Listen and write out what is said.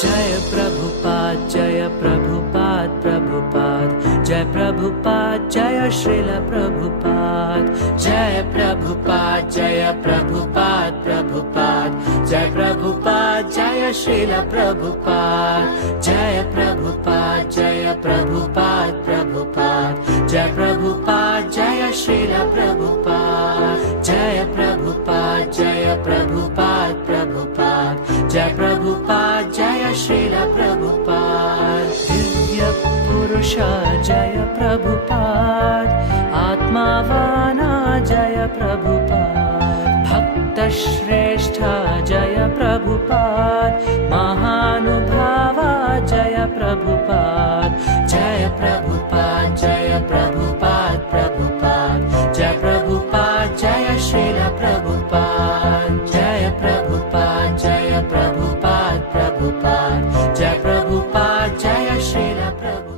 जय प्रभुपाद प्रभुपाद जय प्रभुपाद जय श्रील प्रभुपाद जय प्रभुपाद प्रभुपाद जय प्रभुपाद जय श्रील प्रभुपाद जय प्रभुपाद प्रभुपाद जय प्रभुपाद जय श्रील प्रभुपाद जय प्रभुपाद प्रभुपाद जय प्रभुपाद जय श्रील प्रभुपाद दिव्य पुरुष जय प्रभुपाद आत्मावाना जय प्रभुपाद भक्त श्रेष्ठ जय प्रभुपाद महानुभावा जय प्रभुपाद जय प्रभुपाद प्रभुपाद जय प्रभुपाद जय श्रील प्रभुपाद जय प्रभुपाद प्रभुपाद जय प्रभुपाद जय श्रील प्रभुपाद।